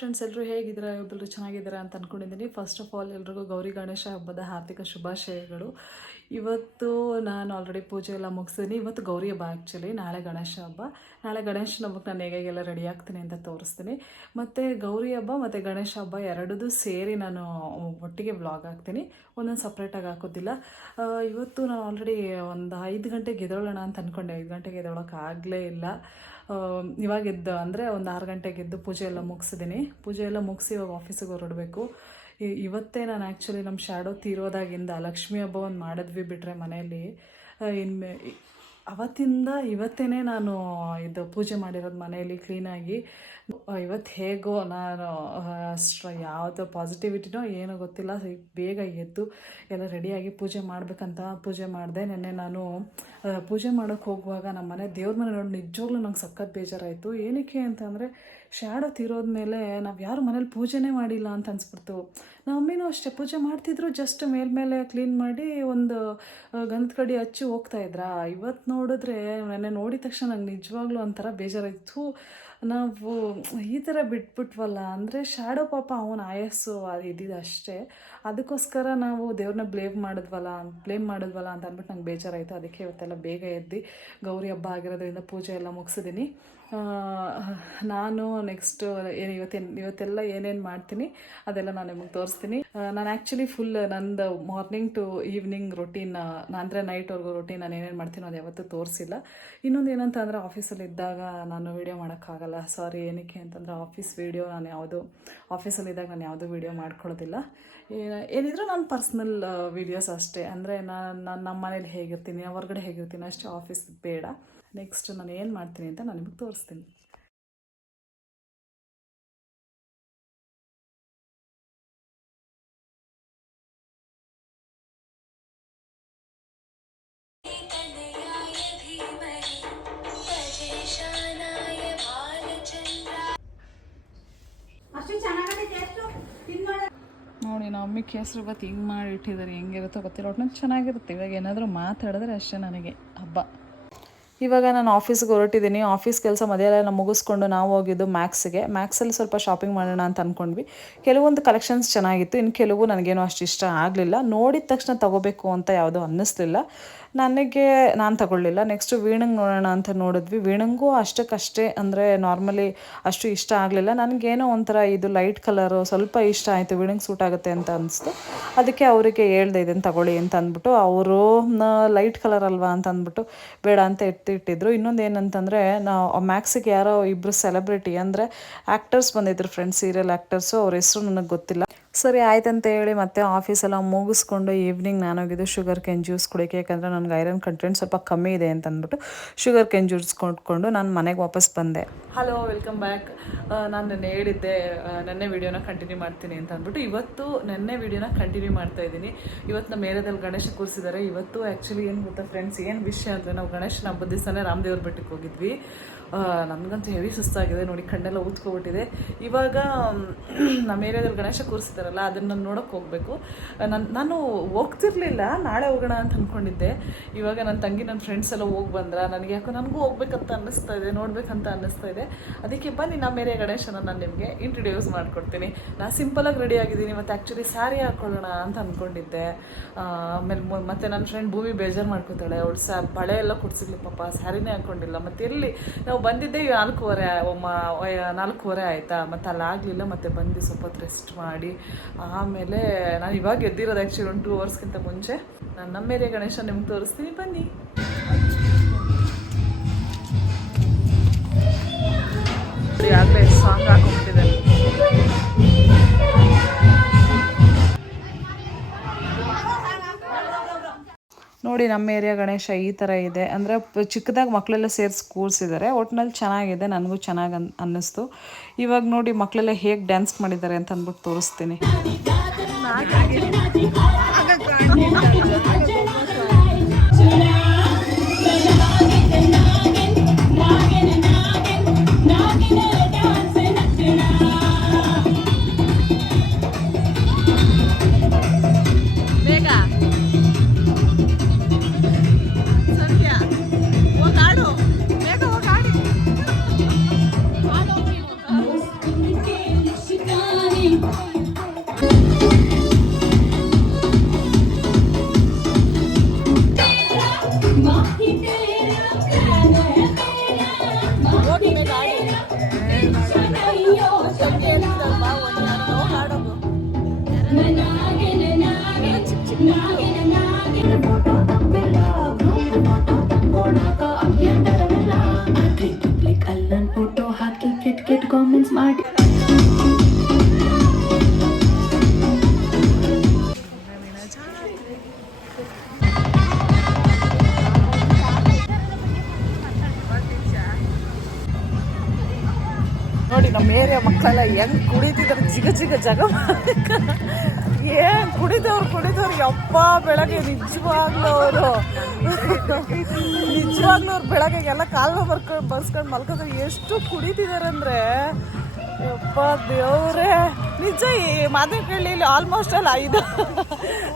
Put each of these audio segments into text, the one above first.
Friends, ಎಲ್ಲರೂ ಹೇಗಿದ್ದೀರಾ? ಎಲ್ಲರೂ ಚೆನ್ನಾಗಿದ್ದೀರಾ ಅಂತ ಅಂದ್ಕೊಂಡಿದ್ದೀನಿ. ಫಸ್ಟ್ ಆಫ್ ಆಲ್ ಎಲ್ರಿಗೂ ಗೌರಿ ಗಣೇಶ ಹಬ್ಬದ ಹಾರ್ದಿಕ ಶುಭಾಶಯಗಳು. ಇವತ್ತು ನಾನು ಆಲ್ರೆಡಿ ಪೂಜೆ ಎಲ್ಲ ಮುಗಿಸಿದ್ದೀನಿ. ಇವತ್ತು ಗೌರಿ ಹಬ್ಬ ಆ್ಯಕ್ಚುಲಿ, ನಾಳೆ ಗಣೇಶ ಹಬ್ಬ. ನಾಳೆ ಗಣೇಶನ ಹಬ್ಬಕ್ಕೆ ನಾನು ಹೇಗೆಲ್ಲ ರೆಡಿ ಆಗ್ತೀನಿ ಅಂತ ತೋರಿಸ್ತೀನಿ. ಮತ್ತು ಗೌರಿ ಹಬ್ಬ ಮತ್ತು ಗಣೇಶ ಹಬ್ಬ ಎರಡೂ ಸೇರಿ ನಾನು ಒಟ್ಟಿಗೆ ವ್ಲಾಗ್ ಹಾಕ್ತೀನಿ, ಒಂದೊಂದು ಸಪ್ರೇಟಾಗಿ ಹಾಕೋದಿಲ್ಲ. ಇವತ್ತು ನಾನು ಆಲ್ರೆಡಿ ಒಂದು 5 ಗಂಟೆಗೆ ಎದ್ದೇಳೋಣ ಅಂತ ಅಂದ್ಕೊಂಡೆ. 5 ಗಂಟೆಗೆ ಎದ್ದೇಳೋಕೆ ಆಗಲೇ ಇಲ್ಲ. ಇವಾಗ ಎದ್ದು ಅಂದರೆ ಒಂದು 6 ಗಂಟೆಗೆ ಎದ್ದು ಪೂಜೆ ಎಲ್ಲ ಮುಗಿಸಿದ್ದೀನಿ. ಪೂಜೆ ಎಲ್ಲ ಮುಗಿಸಿ ಇವಾಗ ಆಫೀಸಿಗೆ ಹೊರಡಬೇಕು. ಇವತ್ತೇ ನಾನು ಆ್ಯಕ್ಚುಲಿ ನಮ್ಮ ಶ್ಯಾಡೋ ತೀರೋದಾಗಿಂದ ಲಕ್ಷ್ಮೀ ಹಬ್ಬ ಒಂದು ಮಾಡಿದ್ವಿ ಬಿಟ್ಟರೆ ಮನೆಯಲ್ಲಿ ಅವತ್ತಿಂದ ಇವತ್ತೇ ನಾನು ಇದು ಪೂಜೆ ಮಾಡಿರೋದು ಮನೆಯಲ್ಲಿ ಕ್ಲೀನಾಗಿ. ಇವತ್ತು ಹೇಗೋ ನಾನು ಅಷ್ಟು ಯಾವುದೋ ಪಾಸಿಟಿವಿಟಿನೋ ಏನೋ ಗೊತ್ತಿಲ್ಲ, ಬೇಗ ಎದ್ದು ಎಲ್ಲ ರೆಡಿಯಾಗಿ ಪೂಜೆ ಮಾಡಬೇಕಂತ ಪೂಜೆ ಮಾಡಿದೆ. ನೆನ್ನೆ ನಾನು ಪೂಜೆ ಮಾಡೋಕ್ಕೆ ಹೋಗುವಾಗ ನಮ್ಮ ಮನೆ ದೇವ್ರ ಮನೆ ನೋಡಿ ನಿಜವಾಗ್ಲೂ ನಂಗೆ ಸಖತ್ ಬೇಜಾರಾಯಿತು. ಏನಕ್ಕೆ ಅಂತಂದರೆ ಶ್ಯಾಡೋ ತೀರೋದ್ಮೇಲೆ ನಾವು ಯಾರು ಮನೇಲಿ ಪೂಜೆನೇ ಮಾಡಿಲ್ಲ ಅಂತ ಅನಿಸ್ಬಿಡ್ತು. ನಮ್ಮ ಮಮ್ಮಿನೂ ಅಷ್ಟೇ ಪೂಜೆ ಮಾಡ್ತಿದ್ರು, ಜಸ್ಟ್ ಮೇಲ್ಮೇಲೆ ಕ್ಲೀನ್ ಮಾಡಿ ಒಂದು ಗಂಧದ ಕಡ್ಡಿ ಹಚ್ಚಿ ಹೋಗ್ತಾಯಿದ್ರಾ. ಇವತ್ತು ನೋಡಿದ್ರೆ ನೆನ್ನೆ ನೋಡಿದ ತಕ್ಷಣ ನಂಗೆ ನಿಜವಾಗ್ಲೂ ಒಂಥರ ಬೇಜಾರಾಯಿತು. ನಾವು ಈ ಥರ ಬಿಟ್ಬಿಟ್ವಲ್ಲ, ಅಂದರೆ ಶ್ಯಾಡೋ ಪಾಪ ಅವನ ಆಯಸ್ಸು ಅದು ಇದ್ದಿದ್ದು ಅಷ್ಟೇ, ಅದಕ್ಕೋಸ್ಕರ ನಾವು ದೇವ್ರನ್ನ ಬ್ಲೇಮ್ ಮಾಡಿದ್ವಲ್ಲ ಅಂತ ಅಂದ್ಬಿಟ್ಟು ನಂಗೆ ಬೇಜಾರಾಯಿತು. ಅದಕ್ಕೆ ಇವತ್ತೆಲ್ಲ ಬೇಗ ಎದ್ದು ಗೌರಿ ಹಬ್ಬ ಆಗಿರೋದ್ರಿಂದ ಪೂಜೆ ಎಲ್ಲ ಮುಗಿಸಿದ್ದೀನಿ. ನಾನು ನೆಕ್ಸ್ಟ್ ಇವತ್ತೆಲ್ಲ ಏನೇನು ಮಾಡ್ತೀನಿ ಅದೆಲ್ಲ ನಾನು ನಿಮಗೆ ತೋರಿಸ್ತೀನಿ. ನಾನು ಆ್ಯಕ್ಚುಲಿ ಫುಲ್ ನಂದು ಮಾರ್ನಿಂಗ್ ಟು ಈವ್ನಿಂಗ್ ರೊಟೀನ್, ಅಂದರೆ ನೈಟ್ವರೆಗೂ ರೊಟೀನ್ ನಾನು ಏನೇನು ಮಾಡ್ತೀನೋ ಅದು ಯಾವತ್ತೂ ತೋರಿಸಿಲ್ಲ. ಇನ್ನೊಂದು ಏನಂತ ಅಂದರೆ ಆಫೀಸಲ್ಲಿ ಇದ್ದಾಗ ನಾನು ವೀಡಿಯೋ ಮಾಡೋಕ್ಕಾಗಲ್ಲ, ಸಾರಿ. ಏನಕ್ಕೆ ಅಂತಂದರೆ ಆಫೀಸಲ್ಲಿದ್ದಾಗ ನಾನು ಯಾವುದೂ ವೀಡಿಯೋ ಮಾಡ್ಕೊಳ್ಳೋದಿಲ್ಲ. ಏನಿದ್ರು ನನ್ನ ಪರ್ಸ್ನಲ್ ವೀಡಿಯೋಸ್ ಅಷ್ಟೇ. ಅಂದರೆ ನಾನು ನಮ್ಮ ಮನೇಲಿ ಹೇಗಿರ್ತೀನಿ, ಹೊರಗಡೆ ಹೇಗಿರ್ತೀನಿ ಅಷ್ಟೇ, ಆಫೀಸ್ ಬೇಡ. ನೆಕ್ಸ್ಟ್ ನಾನು ಏನು ಮಾಡ್ತೀನಿ ಅಂತ ನಾನು ನಿಮಗೆ ತೋರಿಸ್ತೀನಿ. ನೋಡಿ ನಮ್ಮ ಮಮ್ಮಿ ಕೇಸರಿ ಬಾತ್ ಹಿಂಗೆ ಮಾಡಿ ಇಟ್ಟಿದ್ದಾರೆ, ಹೆಂಗಿರುತ್ತೋ ಗೊತ್ತಿಲ್ಲ, ಒಟ್ಟು ಚೆನ್ನಾಗಿರುತ್ತೆ. ಇವಾಗ ಏನಾದರೂ ಮಾತಾಡಿದ್ರೆ ಅಷ್ಟೇ ನನಗೆ ಹಬ್ಬ. ಇವಾಗ ನಾನು ಆಫೀಸ್ಗೆ ಹೊರಟಿದ್ದೀನಿ. ಆಫೀಸ್ ಕೆಲಸ ಮಧ್ಯಾಹ್ನ ಮುಗಿಸ್ಕೊಂಡು ನಾವು ಹೋಗಿದ್ದು ಮ್ಯಾಕ್ಸಲ್ಲಿ ಸ್ವಲ್ಪ ಶಾಪಿಂಗ್ ಮಾಡೋಣ ಅಂತ ಅಂದ್ಕೊಂಡ್ವಿ. ಕೆಲವೊಂದು ಕಲೆಕ್ಷನ್ಸ್ ಚೆನ್ನಾಗಿತ್ತು, ಇನ್ನು ಕೆಲವು ನನಗೇನೋ ಅಷ್ಟು ಇಷ್ಟ ಆಗಲಿಲ್ಲ. ನೋಡಿದ ತಕ್ಷಣ ತೊಗೋಬೇಕು ಅಂತ ಯಾವುದೂ ಅನ್ನಿಸ್ಲಿಲ್ಲ ನಾನು ತಗೊಳ್ಳಿಲ್ಲ. ನೆಕ್ಸ್ಟು ವೀಣಂಗೆ ನೋಡೋಣ ಅಂತ ನೋಡಿದ್ವಿ. ವೀಣಂಗೂ ಅಷ್ಟಕ್ಕಷ್ಟೇ, ಅಂದರೆ ನಾರ್ಮಲಿ ಅಷ್ಟು ಇಷ್ಟ ಆಗಲಿಲ್ಲ. ನನಗೇನೋ ಒಂಥರ ಇದು ಲೈಟ್ ಕಲರು ಸ್ವಲ್ಪ ಇಷ್ಟ ಆಯಿತು, ವೀಣಂಗೆ ಸೂಟ್ ಆಗುತ್ತೆ ಅಂತ ಅನಿಸ್ತು. ಅದಕ್ಕೆ ಅವರಿಗೆ ಹೇಳ್ದೆ ಇದನ್ನು ತಗೊಳ್ಳಿ ಅಂತ ಅಂದ್ಬಿಟ್ಟು. ಅವರು ಲೈಟ್ ಕಲರ್ ಅಲ್ವಾ ಅಂತ ಅಂದ್ಬಿಟ್ಟು ಬೇಡ ಅಂತ ಇಟ್ಟಿದ್ರು. ಇನ್ನೊಂದು ಏನಂತಂದರೆ, ನಾವು ಮ್ಯಾಕ್ಸಿಗೆ ಯಾರೋ ಇಬ್ಬರು ಸೆಲೆಬ್ರಿಟಿ ಅಂದರೆ ಆ್ಯಕ್ಟರ್ಸ್ ಬಂದಿದ್ರು, ಫ್ರೆಂಡ್ಸ್, ಸೀರಿಯಲ್ ಆ್ಯಕ್ಟರ್ಸು. ಅವ್ರ ಹೆಸರು ನನಗೆ ಗೊತ್ತಿಲ್ಲ. ಸರಿ ಆಯ್ತಂತ ಹೇಳಿ ಮತ್ತೆ ಆಫೀಸೆಲ್ಲ ಮುಗಿಸ್ಕೊಂಡು ಈವ್ನಿಂಗ್ ನಾನು ಹೋಗಿದ್ದು ಶುಗರ್ ಕೆನ್ ಜ್ಯೂಸ್ ಕುಡಿಯೋಕ್ಕೆ. ಯಾಕಂದರೆ ನನಗೆ ಐರನ್ ಕಂಟೆಂಟ್ ಸ್ವಲ್ಪ ಕಮ್ಮಿ ಇದೆ ಅಂತ ಅಂದ್ಬಿಟ್ಟು ಶುಗರ್ ಕೆನ್ ಜ್ಯೂಸ್ ಕೊಟ್ಕೊಂಡು ನಾನು ಮನೆಗೆ ವಾಪಸ್ ಬಂದೆ. Hello, welcome back. ನಾನು ನೆನ್ನೆ ಹೇಳಿದ್ದೆ ನೆನ್ನೆ ವೀಡಿಯೋನ ಕಂಟಿನ್ಯೂ ಮಾಡ್ತೀನಿ ಅಂತ ಅಂದ್ಬಿಟ್ಟು ಇವತ್ತು ನೆನ್ನೆ ವೀಡಿಯೋನ ಕಂಟಿನ್ಯೂ ಮಾಡ್ತಾ ಇದ್ದೀನಿ. ಇವತ್ತು ನಮ್ಮ ಏರಿಯಾದಲ್ಲಿ ಗಣೇಶ ಕೂರಿಸಿದ್ದಾರೆ. ಇವತ್ತು ಆ್ಯಕ್ಚುಲಿ ಏನು ಗೊತ್ತಾ ಫ್ರೆಂಡ್ಸ್, ಏನು ವಿಷಯ ಅಂದರೆ ನಾವು ಗಣೇಶನ ಹಬ್ಬದ ದಿವಸನೇ ರಾಮದೇವ್ರ ಬೆಟ್ಟಕ್ಕೆ ಹೋಗಿದ್ವಿ. ನನಗಂತೂ ಹೆವಿ ಸುಸ್ತಾಗಿದೆ, ನೋಡಿ ಕಣ್ಣೆಲ್ಲ ಊದ್ಕೊಬಿಟ್ಟಿದೆ. ಇವಾಗ ನಮ್ಮ ಏರಿಯಾದಲ್ಲಿ ಗಣೇಶ ಕೂರಿಸ್ತಾರಲ್ಲ, ಅದನ್ನು ನೋಡೋಕ್ಕೆ ಹೋಗಬೇಕು. ನಾನು ಹೋಗ್ತಿರ್ಲಿಲ್ಲ, ನಾಳೆ ಹೋಗೋಣ ಅಂತ ಅಂದ್ಕೊಂಡಿದ್ದೆ. ಇವಾಗ ನನ್ನ ತಂಗಿ ನನ್ನ ಫ್ರೆಂಡ್ಸ್ ಎಲ್ಲ ಹೋಗಿ ಬಂದ್ರೆ ನನಗೆ ಯಾಕೋ ನನಗೂ ಹೋಗ್ಬೇಕಂತ ಅನ್ನಿಸ್ತಾ ಇದೆ, ನೋಡಬೇಕಂತ ಅನ್ನಿಸ್ತಾ ಇದೆ. ಅದಕ್ಕೆ ಬನ್ನಿ ನಮ್ಮ ಏರಿಯಾ ಗಣೇಶನ ನಾನು ನಿಮಗೆ ಇಂಟ್ರೊಡ್ಯೂಸ್ ಮಾಡ್ಕೊಡ್ತೀನಿ. ನಾನು ಸಿಂಪಲಾಗಿ ರೆಡಿ ಆಗಿದ್ದೀನಿ. ಮತ್ತು ಆ್ಯಕ್ಚುಲಿ ಸ್ಯಾರಿ ಹಾಕ್ಕೊಳ್ಳೋಣ ಅಂತ ಅಂದ್ಕೊಂಡಿದ್ದೆ. ಆಮೇಲೆ ಮತ್ತೆ ನನ್ನ ಫ್ರೆಂಡ್ ಭೂಮಿ ಬೇಜಾರು ಮಾಡ್ಕೊತಾಳೆ, ಅವಳು ಬಳೆ ಎಲ್ಲ ಕೊಡ್ಸಿದ್ಲಿ ಪಾಪ, ಸ್ಯಾರಿನೇ ಹಾಕ್ಕೊಂಡಿಲ್ಲ. ಮತ್ತು ಎಲ್ಲಿ ನಾವು ಬಂದಿದ್ದೆ 4:15 ಆಯಿತಾ, ಮತ್ತು ಅಲ್ಲಾಗಲಿಲ್ಲ. ಮತ್ತು ಬಂದು ಸ್ವಲ್ಪ ಹೊತ್ತು ರೆಸ್ಟ್ ಮಾಡಿ ಆಮೇಲೆ ನಾನು ಇವಾಗ ಎದ್ದಿರೋದು ಆ್ಯಕ್ಚುಲಿ 1-2 ಅವರ್ಸ್ಗಿಂತ ಮುಂಚೆ. ನಾನು ನಮ್ಮ ಏರಿಯಾ ಗಣೇಶ ನಿಮ್ಗೆ ತೋರಿಸ್ತೀನಿ, ಬನ್ನಿ. ಆಗಲೇ ಸಾಂಗ್ ಹಾಕೊಂಡ್ಬಿಟ್ಟಿದೆ. ನೋಡಿ ನಮ್ಮ ಏರಿಯಾ ಗಣೇಶ ಈ ಥರ ಇದೆ. ಅಂದರೆ ಚಿಕ್ಕದಾಗಿ ಮಕ್ಕಳೆಲ್ಲ ಸೇರಿಸಿ ಕೂರಿಸಿದ್ದಾರೆ. ಒಟ್ಟಿನಲ್ಲಿ ಚೆನ್ನಾಗಿದೆ, ನನಗೂ ಚೆನ್ನಾಗಿ ಅನ್ನಿಸ್ತು. ಇವಾಗ ನೋಡಿ ಮಕ್ಕಳೆಲ್ಲ ಹೇಗೆ ಡ್ಯಾನ್ಸ್ ಮಾಡಿದ್ದಾರೆ ಅಂತ ಅಂದ್ಬಿಟ್ಟು ತೋರಿಸ್ತೀನಿ. ಫೋಟೋ ಹಾಕಿ ಕೆಟ್ ಕೆಟ್ ಕಾಮೆಂಟ್ಸ್ ಮಾಡಿ. ನೋಡಿ ನಮ್ಮ ಏರಿಯಾ ಮಕ್ಕಳೆಲ್ಲ ಹೆಂಗ್ ಕುಡಿತಿದ್ದಾರೆ, ಜಿಗ ಜಿಗ ಜಗ ಏನ್ ಕುಡಿದವ್ರು ಯಪ್ಪ ಬೆಳಗ್ಗೆ ನಿಜವಾಗ್ಲೂ ಅವ್ರು ಬೆಳಗ್ಗೆ ಎಲ್ಲ ಕಾಲು ಬರ್ಸ್ಕೊಂಡು ಮಲ್ಕೋದ್ರೆ ಎಷ್ಟು ಕುಡಿತಿದ್ದಾರೆ ಅಂದ್ರೆ ಯಪ್ಪ ದೇವ್ರೆ. ನಿಜ ಈ ಮಾದನಹಳ್ಳಿ ಇಲ್ಲಿ ಆಲ್ಮೋಸ್ಟ್ ಅಲ್ಲ ಇದು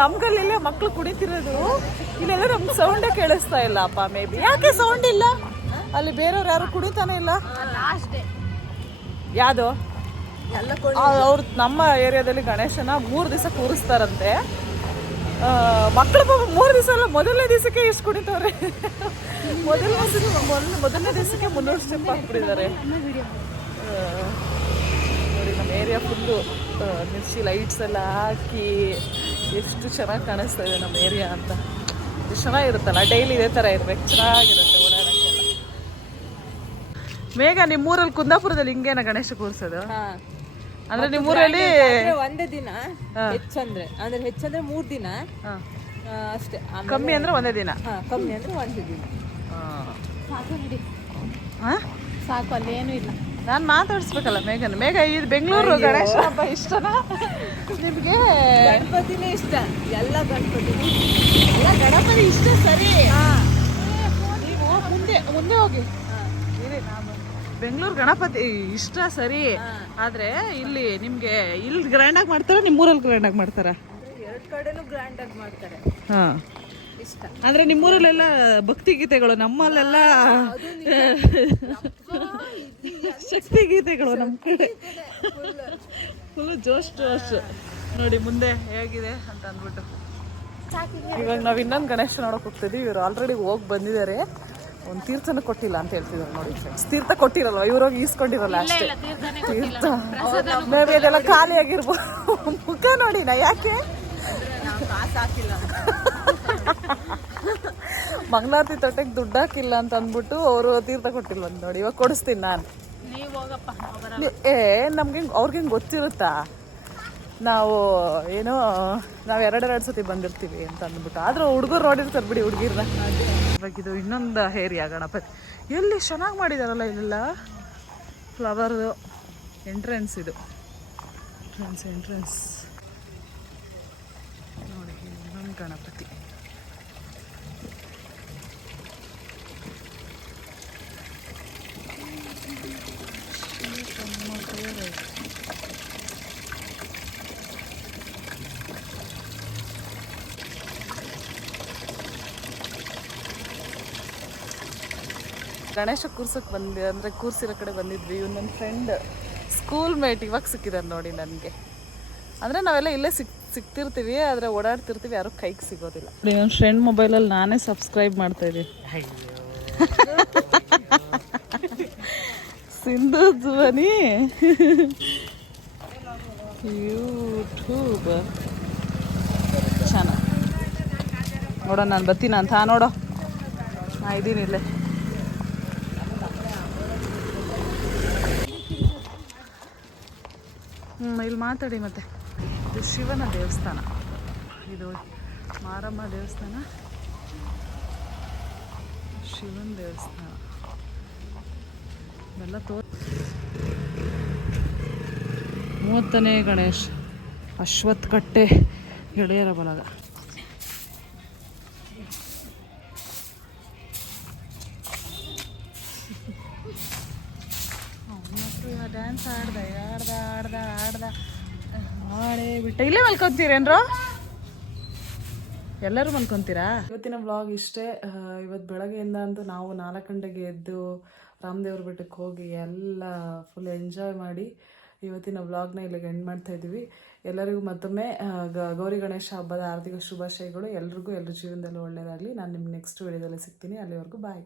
ನಮ್ಗಲ್ಲಿ ಮಕ್ಳು ಕುಡಿತಿರೋದು, ಇಲ್ಲೆಲ್ಲ ನಮ್ಗೆ ಸೌಂಡೇ ಕೇಳಿಸ್ತಾ ಇಲ್ಲ ಅಪ್ಪ. ಮೇ ಬಿ ಯಾಕೆ ಸೌಂಡ್ ಇಲ್ಲ ಅಲ್ಲಿ, ಬೇರೆಯವ್ರು ಯಾರು ಕುಡಿತಾನೆ ಇಲ್ಲ. ಯಾವುದು ಅವ್ರು ನಮ್ಮ ಏರಿಯಾದಲ್ಲಿ ಗಣೇಶನ 3 ದಿವಸ ಕೂರಿಸ್ತಾರಂತೆ. ಮಕ್ಕಳು 3 ದಿವಸ ಅಲ್ಲ, ಮೊದಲನೇ ದಿವಸಕ್ಕೆ ಎಷ್ಟು ಕುಡಿತವ್ರೆ. ಮೊದಲನೇ ದಿವಸಕ್ಕೆ 300 ಸ್ಟೆಪ್ ಹಾಕ್ಬಿಟ್ಟಿದ್ದಾರೆ. ನೋಡಿ ನಮ್ಮ ಏರಿಯಾ ಫುಲ್ಲು ಮಿರ್ಚಿ ಲೈಟ್ಸ್ ಎಲ್ಲ ಹಾಕಿ ಎಷ್ಟು ಚೆನ್ನಾಗಿ ಕಾಣಿಸ್ತಾ ಇದೆ ನಮ್ಮ ಏರಿಯಾ ಅಂತ. ಎಷ್ಟು ಚೆನ್ನಾಗಿರುತ್ತಲ್ಲ, ಡೈಲಿ ಇದೇ ಥರ ಇರ್ಬೇಕು, ಚೆನ್ನಾಗಿರುತ್ತೆ ಓಡಾಡೋಕ್ಕೆಲ್ಲ. ಮೇಘ, ನಿಮ್ಮೂರಲ್ಲಿ ಕುಂದಾಪುರದಲ್ಲಿ ಹಿಂಗೇನ ಗಣೇಶ ಕೂರಿಸೋದು? ಅಂದ್ರೆ ನಿಮ್ಮೂರಲ್ಲಿ ಒಂದೇ ದಿನ ಹೆಚ್ಚಂದ್ರೆ 3 ದಿನ ಅಷ್ಟೇ. ಕಮ್ಮಿ ಅಂದ್ರೆ ಒಂದೇ ದಿನ, ಕಮ್ಮಿ ಅಂದ್ರೆ ಒಂದೇ ದಿನ ಸಾಕು, ಅಲ್ಲೇನು ಇಲ್ಲ. ನಾನು ಮಾತಾಡಿಸ್ಬೇಕಲ್ಲ ಮೇಘನ. ಮೇಘ, ಇದು ಬೆಂಗಳೂರು ಗಣೇಶ ಹಬ್ಬ ಇಷ್ಟನಾ ನಿಮ್ಗೆ? ಗಣಪತಿನೇ ಇಷ್ಟ, ಎಲ್ಲ ಗಣಪತಿ ಇಷ್ಟ. ಸರಿ, ನೀವು ಮುಂದೆ ಹೋಗಿ. ಬೆಂಗಳೂರು ಗಣಪತಿ ಇಷ್ಟ ಸರಿ, ಆದ್ರೆ ಇಲ್ಲಿ ನಿಮ್ಗೆ ಇಲ್ಲಿ ಗ್ರ್ಯಾಂಡ್ ಆಗಿ ಮಾಡ್ತಾರ, ನಿಮ್ಮೂರಲ್ಲಿ ಗ್ರ್ಯಾಂಡ್ ಆಗಿ ಮಾಡ್ತಾರ? 2 ಕಡೆನೂ ಗ್ರ್ಯಾಂಡ್ ಆಗಿ ಮಾಡ್ತಾರೆ. ಇಷ್ಟ ಅಂದ್ರೆ ನಿಮ್ಮೂರಲ್ಲೆಲ್ಲ ಭಕ್ತಿ ಗೀತೆಗಳು, ನಮ್ಮಲ್ಲೆಲ್ಲ ಶಕ್ತಿ ಗೀತೆಗಳು. ನಮ್ಮ ಕಡೆ ಫುಲ್ ಜೋಶ್. ನೋಡಿ ಮುಂದೆ ಹೇಗಿದೆ ಅಂತ ಅಂದ್ಬಿಟ್ಟು. ಇವಾಗ ನಾವ್ ಇನ್ನೊಂದು ಗಣೇಶ ನೋಡಕ್ ಹೋಗ್ತಿದ್ವಿ. ಇವ್ರು ಆಲ್ರೆಡಿ ಹೋಗಿ ಬಂದಿದ್ದಾರೆ. ಒಂದು ತೀರ್ಥನ ಕೊಟ್ಟಿಲ್ಲ ಅಂತ ಹೇಳ್ತಿದ್ರು. ನೋಡಿ ಫ್ರೆಂಡ್ಸ್, ತೀರ್ಥ ಕೊಟ್ಟಿರಲ್ವ, ಇವ್ರೋಗಿ ಈಸ್ಕೊಂಡಿರಲ್ಲ ಅಷ್ಟೇ ತೀರ್ಥ. ಮೇಬಿ ಅದೆಲ್ಲ ಖಾಲಿ ಆಗಿರ್ಬೋದು. ಮುಖ ನೋಡಿ ನಾ ಯಾಕೆ ಮಂಗಳಾರತಿ ತೊಟ್ಟೆಗೆ ದುಡ್ಡು ಹಾಕಿಲ್ಲ ಅಂತ ಅಂದ್ಬಿಟ್ಟು ಅವರು ತೀರ್ಥ ಕೊಟ್ಟಿಲ್ವ ನೋಡಿ. ಇವಾಗ ಕೊಡಿಸ್ತೀನಿ ನಾನು. ನಮ್ಗೆ ಅವ್ರಿಗೆ ಗೊತ್ತಿರುತ್ತಾ ನಾವು ಏನೋ ನಾವು ಎರಡು ಸತಿ ಬಂದಿರ್ತೀವಿ ಅಂತ ಅಂದ್ಬಿಟ್ಟು. ಆದ್ರೂ ಹುಡುಗರು ನೋಡಿರ್ತಾರೆ ಬಿಡಿ ಹುಡುಗಿರ್ನ. ಇವಾಗ ಇದು ಇನ್ನೊಂದು ಏರಿಯಾ ಗಣಪತಿ. ಎಲ್ಲಿ ಚೆನ್ನಾಗಿ ಮಾಡಿದಾರಲ್ಲ ಇಲ್ಲೆಲ್ಲ ಫ್ಲವರ್ದು ಎಂಟ್ರೆನ್ಸ್. ಇದು ಎಂಟ್ರೆನ್ಸ್ ನೋಡಿ, ಇನ್ನೊಂದು ಗಣಪತಿ. ಗಣೇಶ ಕೂರ್ಸಕ್ಕೆ ಅಂದರೆ ಕೂರ್ಸಿರೋ ಕಡೆ ಬಂದಿದ್ವಿ. ಇವ್ ನನ್ನ ಫ್ರೆಂಡ್ ಸ್ಕೂಲ್ ಮೇಟ್ ಇವಾಗ ಸಿಕ್ಕಿದ್ದಾರೆ ನೋಡಿ ನನಗೆ. ಅಂದರೆ ನಾವೆಲ್ಲ ಇಲ್ಲೇ ಸಿಗ್ತಿರ್ತೀವಿ, ಆದರೆ ಓಡಾಡ್ತಿರ್ತೀವಿ, ಯಾರು ಕೈಗೆ ಸಿಗೋದಿಲ್ಲ. ನನ್ನ ಫ್ರೆಂಡ್ ಮೊಬೈಲಲ್ಲಿ ನಾನೇ ಸಬ್ಸ್ಕ್ರೈಬ್ ಮಾಡ್ತಾ ಇದ್ದೀನಿ. ಸಿಂಧು ಧ್ವನಿ ಯೂಟ್ಯೂಬ್ ಚಾನಲ್. ನೋಡೋ ನಾನು ಬರ್ತೀನಿ ಅಂತ. ನೋಡೋ ನಾ ಇದ್ದೀನಿ ಇಲ್ಲೇ. ಇಲ್ಲಿ ಮಾತಾಡಿ. ಮತ್ತೆ ಇದು ಶಿವನ ದೇವಸ್ಥಾನ, ಇದು ಮಾರಮ್ಮ ದೇವಸ್ಥಾನ, ಶಿವನ ದೇವಸ್ಥಾನ ಎಲ್ಲ 30ನೇ ಗಣೇಶ, ಅಶ್ವತ್ಥ ಕಟ್ಟೆ ಗೆಳೆಯರ ಬಲಗ. ಡ್ಯಾನ್ಸ್ ಆಡ್ದ ಮಾಡೇ ಬಿಟ್ಟ. ಇಲ್ಲೇ ಮಲ್ಕೊಂತೀರೇನ್ರೋ? ಎಲ್ಲರೂ ಮಲ್ಕೊಂತೀರಾ? ಇವತ್ತಿನ ವ್ಲಾಗ್ ಇಷ್ಟೇ. ಇವತ್ತು ಬೆಳಗ್ಗೆಯಿಂದ ಅಂತೂ ನಾವು 4 ಗಂಟೆಗೆ ಎದ್ದು ರಾಮದೇವ್ರ ಬೆಟ್ಟಕ್ಕೆ ಹೋಗಿ ಎಲ್ಲ ಫುಲ್ ಎಂಜಾಯ್ ಮಾಡಿ ಇವತ್ತಿನ ವ್ಲಾಗ್ನ ಇಲ್ಲಿಗೆ ಎಂಡ್ ಮಾಡ್ತಾ ಇದ್ದೀವಿ. ಎಲ್ಲರಿಗೂ ಮತ್ತೊಮ್ಮೆ ಗೌರಿ ಗಣೇಶ ಹಬ್ಬದ ಆರ್ಥಿಕ ಶುಭಾಶಯಗಳು. ಎಲ್ರಿಗೂ ಎಲ್ಲರ ಜೀವನದಲ್ಲೂ ಒಳ್ಳೆಯದಾಗಲಿ. ನಾನು ನಿಮ್ಗೆ ನೆಕ್ಸ್ಟ್ ವಿಡಿಯೋದಲ್ಲಿ ಸಿಗ್ತೀನಿ. ಅಲ್ಲಿವರೆಗೂ ಬಾಯ್.